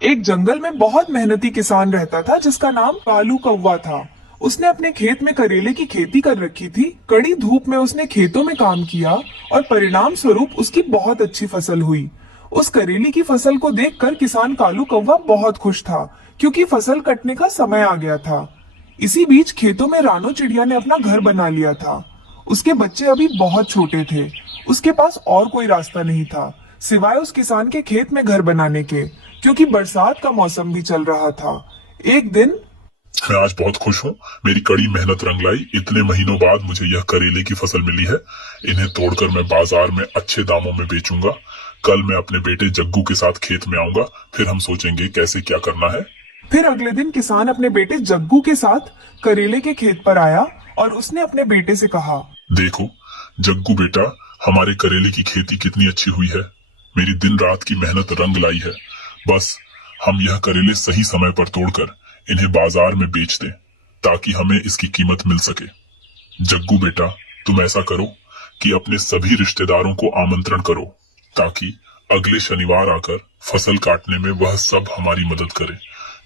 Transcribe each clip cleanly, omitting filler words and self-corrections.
एक जंगल में बहुत मेहनती किसान रहता था जिसका नाम कालू कौवा था। उसने अपने खेत में करेले की खेती कर रखी थी। कड़ी धूप में उसने खेतों में काम किया और परिणाम स्वरूप उसकी बहुत अच्छी फसल हुई। उस करेले की फसल को देखकर किसान कालू कौवा बहुत खुश था, क्योंकि फसल कटने का समय आ गया था। इसी बीच खेतों में रानो चिड़िया ने अपना घर बना लिया था। उसके बच्चे अभी बहुत छोटे थे। उसके पास और कोई रास्ता नहीं था सिवाय उस किसान के खेत में घर बनाने के, क्योंकि बरसात का मौसम भी चल रहा था। एक दिन मैं आज बहुत खुश हूँ। मेरी कड़ी मेहनत रंग लाई। इतने महीनों बाद मुझे यह करेले की फसल मिली है। इन्हें तोड़कर मैं बाजार में अच्छे दामों में बेचूंगा। कल मैं अपने बेटे जग्गू के साथ खेत में आऊंगा, फिर हम सोचेंगे कैसे क्या करना है। फिर अगले दिन किसान अपने बेटे जग्गू के साथ करेले के खेत पर आया और उसने अपने बेटे से कहा, देखो जग्गू बेटा, हमारे करेले की खेती कितनी अच्छी हुई है। मेरी दिन रात की मेहनत रंग लाई है। बस हम यह करेले सही समय पर तोड़कर इन्हें बाजार में बेच दें, ताकि हमें इसकी कीमत मिल सके। जग्गू बेटा, तुम ऐसा करो कि अपने सभी रिश्तेदारों को आमंत्रण करो, ताकि अगले शनिवार आकर फसल काटने में वह सब हमारी मदद करें,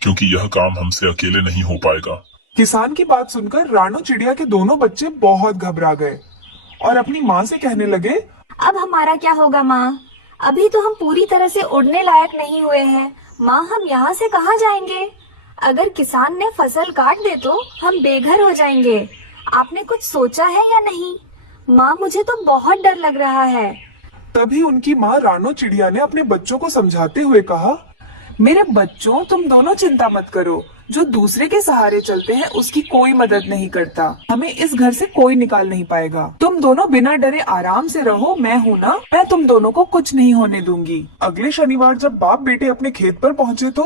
क्योंकि यह काम हमसे अकेले नहीं हो पाएगा। किसान की बात सुनकर रानो चिड़िया के दोनों बच्चे बहुत घबरा गए और अपनी माँ से कहने लगे, अब हमारा क्या होगा माँ? अभी तो हम पूरी तरह से उड़ने लायक नहीं हुए हैं। माँ, हम यहाँ से कहाँ जाएंगे? अगर किसान ने फसल काट दे तो हम बेघर हो जाएंगे। आपने कुछ सोचा है या नहीं? माँ, मुझे तो बहुत डर लग रहा है। तभी उनकी माँ रानो चिड़िया ने अपने बच्चों को समझाते हुए कहा, मेरे बच्चों, तुम दोनों चिंता मत करो। जो दूसरे के सहारे चलते हैं उसकी कोई मदद नहीं करता। हमें इस घर से कोई निकाल नहीं पाएगा। तुम दोनों बिना डरे आराम से रहो। मैं हूँ ना, मैं तुम दोनों को कुछ नहीं होने दूंगी। अगले शनिवार जब बाप बेटे अपने खेत पर पहुँचे तो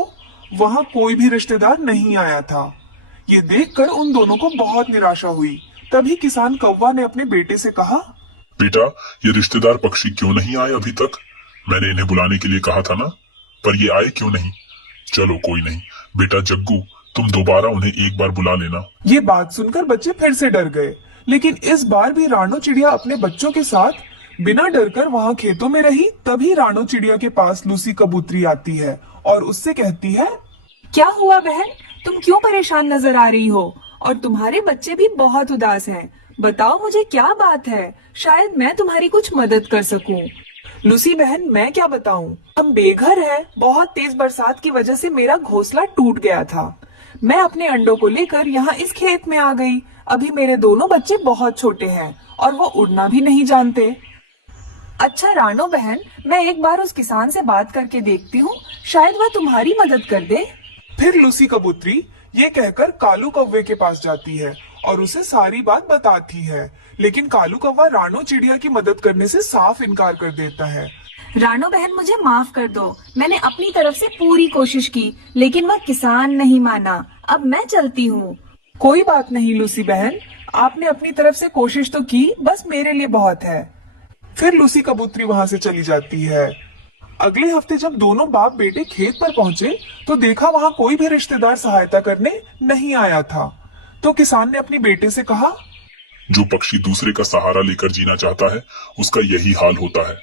वहाँ कोई भी रिश्तेदार नहीं आया था। ये देखकर उन दोनों को बहुत निराशा हुई। तभी किसान कौवा ने अपने बेटे से कहा, बेटा, ये रिश्तेदार पक्षी क्यों नहीं आए अभी तक? मैंने इन्हें बुलाने के लिए कहा था ना, पर ये आए क्यों नहीं? चलो कोई नहीं। बेटा जग्गू, तुम दोबारा उन्हें एक बार बुला लेना। ये बात सुनकर बच्चे फिर से डर गए, लेकिन इस बार भी रानो चिड़िया अपने बच्चों के साथ बिना डर कर वहाँ खेतों में रही। तभी रानो चिड़िया के पास लूसी कबूतरी आती है और उससे कहती है, क्या हुआ बहन, तुम क्यों परेशान नजर आ रही हो? और तुम्हारे बच्चे भी बहुत उदास हैं। बताओ मुझे क्या बात है, शायद मैं तुम्हारी कुछ मदद कर सकूं। लूसी बहन, मैं क्या बताऊं, हम बेघर हैं। बहुत तेज बरसात की वजह से मेरा घोंसला टूट गया था। मैं अपने अंडों को लेकर यहाँ इस खेत में आ गई। अभी मेरे दोनों बच्चे बहुत छोटे हैं और वो उड़ना भी नहीं जानते। अच्छा रानो बहन, मैं एक बार उस किसान से बात करके देखती हूँ, शायद वह तुम्हारी मदद कर दे। फिर लूसी कबूतरी ये कहकर कालू कौवे के पास जाती है और उसे सारी बात बताती है, लेकिन कालू कौवा रानो चिड़िया की मदद करने से साफ इनकार कर देता है। रानो बहन, मुझे माफ कर दो। मैंने अपनी तरफ से पूरी कोशिश की, लेकिन वह किसान नहीं माना। अब मैं चलती हूँ। कोई बात नहीं लूसी बहन, आपने अपनी तरफ से कोशिश तो की, बस मेरे लिए बहुत है। फिर लूसी कबूतरी वहाँ से चली जाती है। अगले हफ्ते जब दोनों बाप बेटे खेत पर पहुँचे तो देखा वहाँ कोई भी रिश्तेदार सहायता करने नहीं आया था। तो किसान ने अपने बेटे से कहा, जो पक्षी दूसरे का सहारा लेकर जीना चाहता है, उसका यही हाल होता है।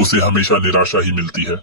उसे हमेशा निराशा ही मिलती है।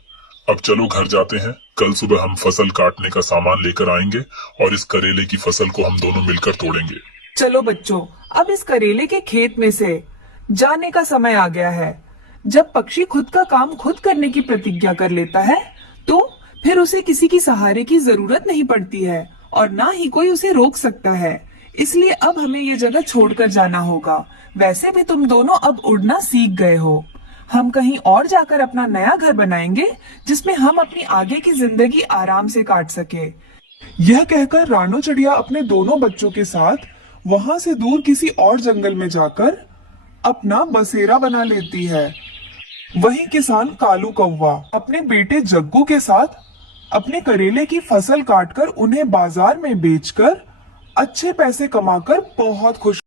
अब चलो घर जाते हैं। कल सुबह हम फसल काटने का सामान लेकर आएंगे और इस करेले की फसल को हम दोनों मिलकर तोड़ेंगे। चलो बच्चों, अब इस करेले के खेत में से जाने का समय आ गया है। जब पक्षी खुद का काम खुद करने की प्रतिज्ञा कर लेता है तो फिर उसे किसी की सहारे की जरूरत नहीं पड़ती है और ना ही कोई उसे रोक सकता है। इसलिए अब हमें ये जगह छोड़कर जाना होगा। वैसे भी तुम दोनों अब उड़ना सीख गए हो। हम कहीं और जाकर अपना नया घर बनाएंगे जिसमें हम अपनी आगे की जिंदगी आराम से काट सके। यह कहकर रानो चिड़िया अपने दोनों बच्चों के साथ वहां से दूर किसी और जंगल में जाकर अपना बसेरा बना लेती है। वही किसान कालू कौवा अपने बेटे जग्गू के साथ अपने करेले की फसल काटकर उन्हें बाजार में बेचकर अच्छे पैसे कमाकर बहुत खुश